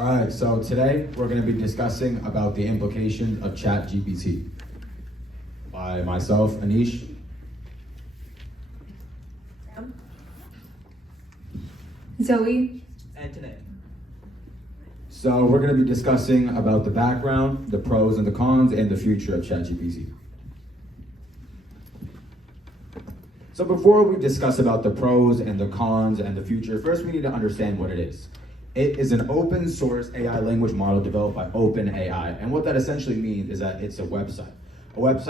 All right, so today we're going to be discussing about the implications of ChatGPT by myself, Anish. Zoe. And today. So we're going to be discussing about the background, the pros and the cons, and the future of ChatGPT. So before we discuss about the pros and the cons and the future, first we need to understand what it is. It is an open source AI language model developed by OpenAI. And what that essentially means is that it's a website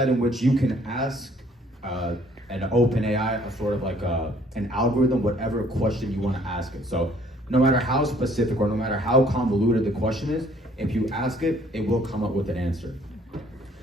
in which you can ask an OpenAI a sort of like an algorithm, whatever question you want to ask it. So no matter how specific or no matter how convoluted the question is, if you ask it, it will come up with an answer.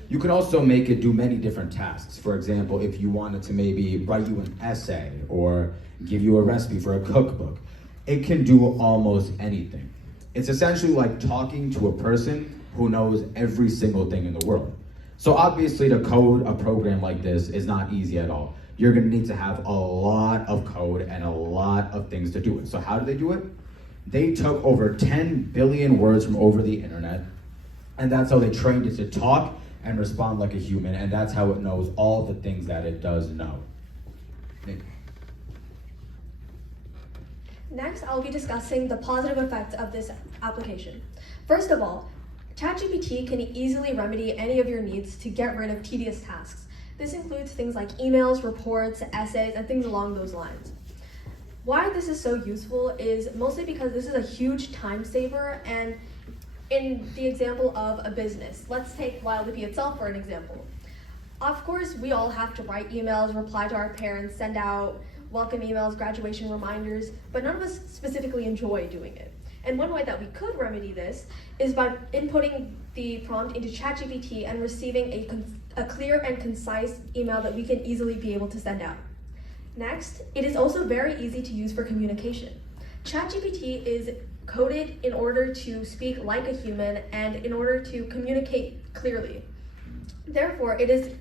You can also make it do many different tasks. For example, if you wanted to maybe write you an essay or give you a recipe for a cookbook, it can do almost anything. It's essentially like talking to a person who knows every single thing in the world. So obviously to code a program like this is not easy at all. You're gonna need to have a lot of code and a lot of things to do it. So how do they do it? They took over 10 billion words from over the internet, and that's how they trained it to talk and respond like a human, and that's how it knows all the things that it does know. Next, I'll be discussing the positive effects of this application. First of all, ChatGPT can easily remedy any of your needs to get rid of tedious tasks. This includes things like emails, reports, essays, and things along those lines. Why this is so useful is mostly because this is a huge time saver, and in the example of a business, let's take Wildlippy itself for an example. Of course, we all have to write emails, reply to our parents, send out welcome emails, graduation reminders, but none of us specifically enjoy doing it. And one way that we could remedy this is by inputting the prompt into ChatGPT and receiving a clear and concise email that we can easily be able to send out. Next, it is also very easy to use for communication. ChatGPT is coded in order to speak like a human and in order to communicate clearly. Therefore, it is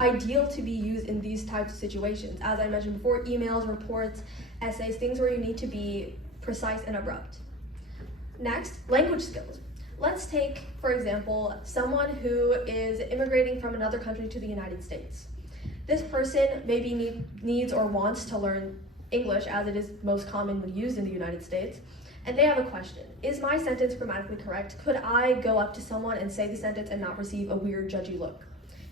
ideal to be used in these types of situations. As I mentioned before, emails, reports, essays, things where you need to be precise and abrupt. Next, language skills. Let's take, for example, someone who is immigrating from another country to the United States. This person maybe needs or wants to learn English, as it is most commonly used in the United States, and they have a question. Is my sentence grammatically correct? Could I go up to someone and say the sentence and not receive a weird, judgy look?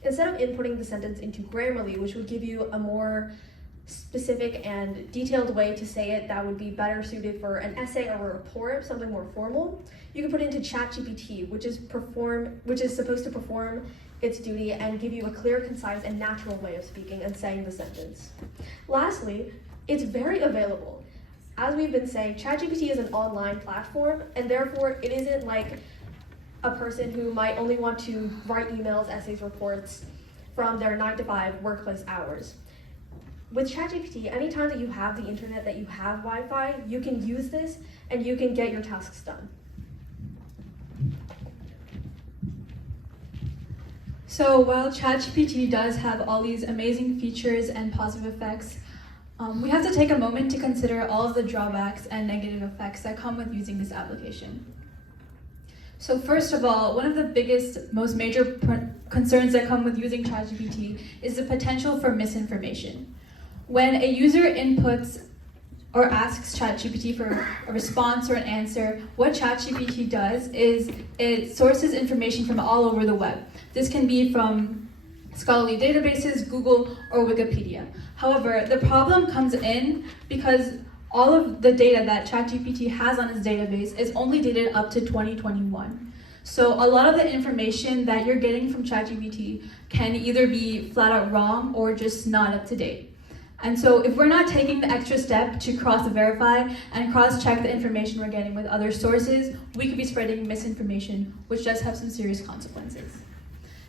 Instead of inputting the sentence into Grammarly, which would give you a more specific and detailed way to say it that would be better suited for an essay or a report, something more formal, you can put it into ChatGPT, which is supposed to perform its duty and give you a clear, concise, and natural way of speaking and saying the sentence. Lastly, it's very available. As we've been saying, ChatGPT is an online platform, and therefore it isn't like a person who might only want to write emails, essays, reports from their 9-to-5 workplace hours. With ChatGPT, anytime that you have the internet, that you have Wi-Fi, you can use this and you can get your tasks done. So while ChatGPT does have all these amazing features and positive effects, we have to take a moment to consider all of the drawbacks and negative effects that come with using this application. So first of all, one of the biggest, most major concerns that come with using ChatGPT is the potential for misinformation. When a user inputs or asks ChatGPT for a response or an answer, what ChatGPT does is it sources information from all over the web. This can be from scholarly databases, Google, or Wikipedia. However, the problem comes in because all of the data that ChatGPT has on its database is only dated up to 2021. So a lot of the information that you're getting from ChatGPT can either be flat out wrong or just not up to date. And so if we're not taking the extra step to cross-verify and cross-check the information we're getting with other sources, we could be spreading misinformation, which does have some serious consequences.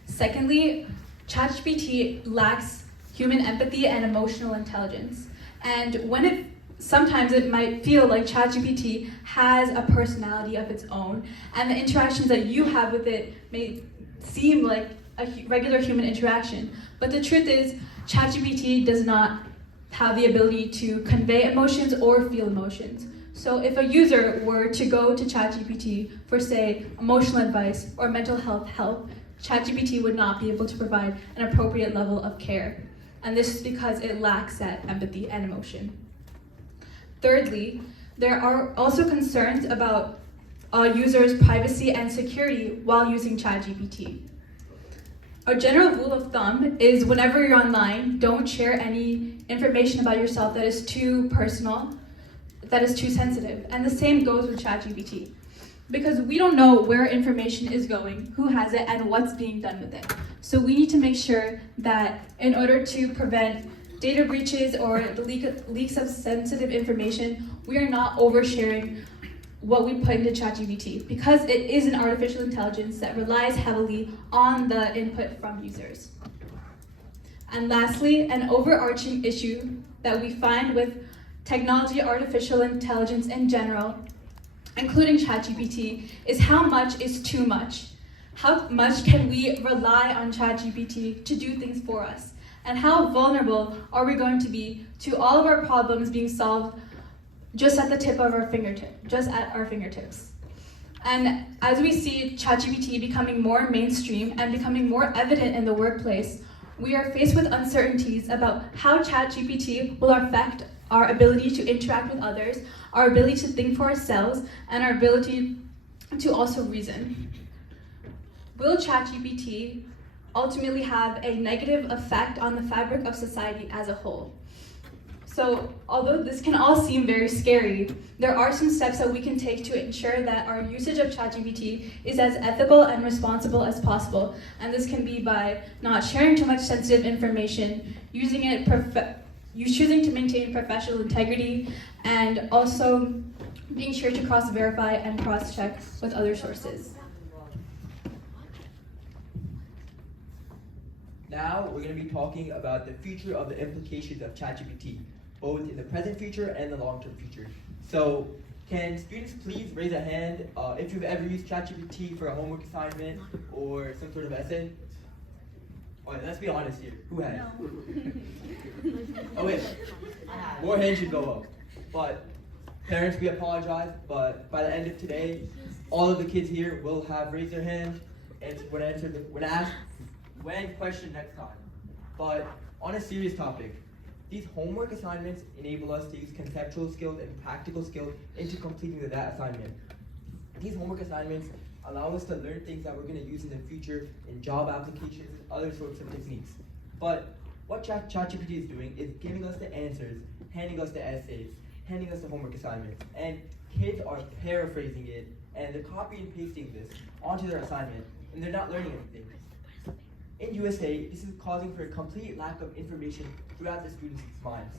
Secondly, ChatGPT lacks human empathy and emotional intelligence. And sometimes it might feel like ChatGPT has a personality of its own, and the interactions that you have with it may seem like a regular human interaction. But the truth is, ChatGPT does not have the ability to convey emotions or feel emotions. So if a user were to go to ChatGPT for, say, emotional advice or mental health help, ChatGPT would not be able to provide an appropriate level of care. And this is because it lacks that empathy and emotion. Thirdly, there are also concerns about users' privacy and security while using ChatGPT. A general rule of thumb is whenever you're online, don't share any information about yourself that is too personal, that is too sensitive. And the same goes with ChatGPT. Because we don't know where information is going, who has it, and what's being done with it. So we need to make sure that in order to prevent data breaches or the leaks of sensitive information, we are not oversharing what we put into ChatGPT, because it is an artificial intelligence that relies heavily on the input from users. And lastly, an overarching issue that we find with technology, artificial intelligence in general, including ChatGPT, is how much is too much. How much can we rely on ChatGPT to do things for us? And how vulnerable are we going to be to all of our problems being solved just at the tip of our fingertips? And as we see ChatGPT becoming more mainstream and becoming more evident in the workplace, we are faced with uncertainties about how ChatGPT will affect our ability to interact with others, our ability to think for ourselves, and our ability to also reason. Will ChatGPT ultimately have a negative effect on the fabric of society as a whole? So, although this can all seem very scary, there are some steps that we can take to ensure that our usage of ChatGPT is as ethical and responsible as possible. And this can be by not sharing too much sensitive information, choosing to maintain professional integrity, and also being sure to cross-verify and cross-check with other sources. Now we're going to be talking about the future of the implications of ChatGPT, both in the present future and the long-term future. So, can students please raise a hand if you've ever used ChatGPT for a homework assignment or some sort of essay? All right, let's be honest here. Who has? No. Oh wait, more hands should go up. But parents, we apologize. But by the end of today, all of the kids here will have raised their hand and when questioned next time. But on a serious topic, these homework assignments enable us to use conceptual skills and practical skills into completing that assignment. These homework assignments allow us to learn things that we're going to use in the future in job applications and other sorts of techniques. But what ChatGPT is doing is giving us the answers, handing us the essays, handing us the homework assignments, and kids are paraphrasing it and they're copying and pasting this onto their assignment, and they're not learning anything. In USA, this is causing for a complete lack of information throughout the students' minds.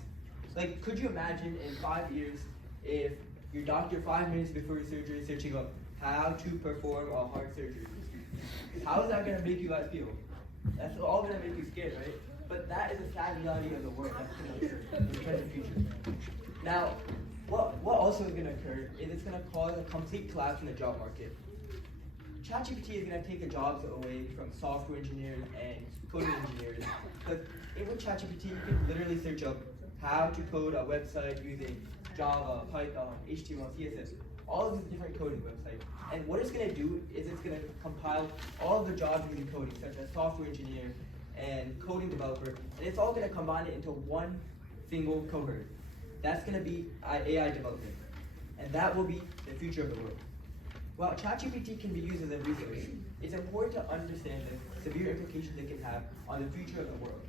Like, could you imagine in 5 years if your doctor 5 minutes before your surgery is searching up how to perform a heart surgery? How is that going to make you guys feel? That's all going to make you scared, right? But that is a sad reality of the world. That's going to occur in the present future. Now, what also is going to occur is it's going to cause a complete collapse in the job market. ChatGPT is going to take the jobs away from software engineers and coding engineers. Because with ChatGPT, you can literally search up how to code a website using Java, Python, HTML, CSS, all of these different coding websites. And what it's going to do is it's going to compile all of the jobs using coding, such as software engineer and coding developer, and it's all going to combine it into one single cohort. That's going to be AI development. And that will be the future of the world. While ChatGPT can be used as a resource, it's important to understand the severe implications it can have on the future of the world.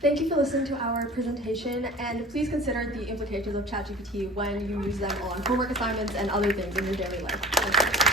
Thank you for listening to our presentation, and please consider the implications of ChatGPT when you use them on homework assignments and other things in your daily life. Thank you.